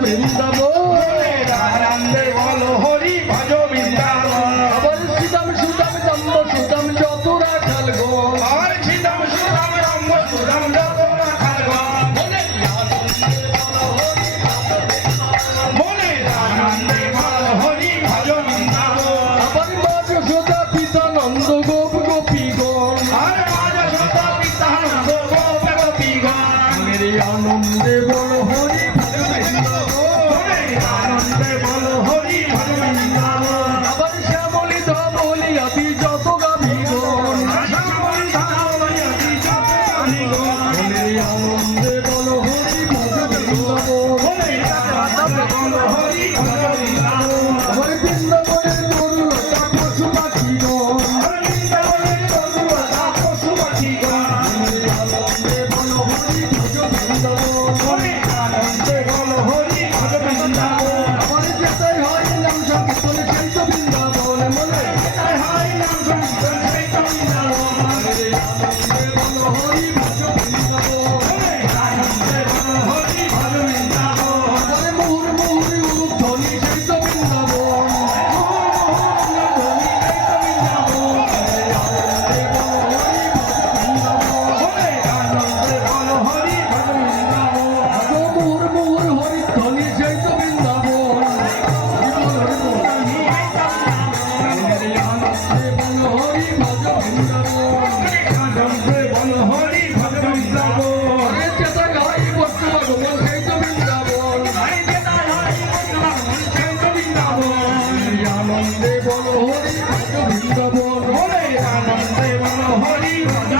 বৃন্দাবন আনন্দে বলো হরি ভজ বৃন্দাবন আবার সীতাম সুদাম দম্ব সুদাম যত রাখাল গো আর ছিদাম সুদাম রম্ব সুদাম যত রাখাল গো মনে আনন্দে বলো হরি ভজ বৃন্দাবন আবার মা যশোদা পিতা নন্দ গোপ গোপীগণ আর রাজ সদা পিতা নন্দ গোপ গোপীগণ মেরে আনন্দে বল হরি ভজ বৃন্দাবন মনে আনন্দে বলো হরি ভজ বৃন্দাবন আবার শ্যামলি ধমলি আদি যত গাভীগণ মেরে আনন্দে বল হরি ভজ বৃন্দাবন আবার বৃন্দাবনের তরুণতা পশু পাখিগণ মেরে আনন্দে বল হরি ভজ বৃন্দাবন আমার যেটাই হয় নাম সংকীর্তন সেই তো বৃন্দাবন মনে মেরে আনন্দে বল হরি ভজ বৃন্দাবন আবার মুহুর মুহুরি উলুধ্বনি সেই তো বৃন্দাবন মেরে আনন্দে বল হরি ভজ বৃন্দাবন আগো মুহুর মুহুর হরিধ্বনি সেই তো বৃন্দাবন মেরে আনন্দে বল হরি ভজ বৃন্দাবন আরে যেটা গাই বস্তু ভগবান সেই তো বৃন্দাবন মেরে আনন্দে বল হরি ভজ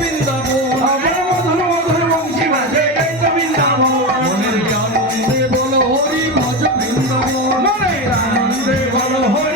বৃন্দাবন আরে মধুর মধুর বংশী বাজে এই তো বৃন্দাবন মনের আনন্দে বল হরি ভজ বৃন্দাবন আনন্দে বলো হরি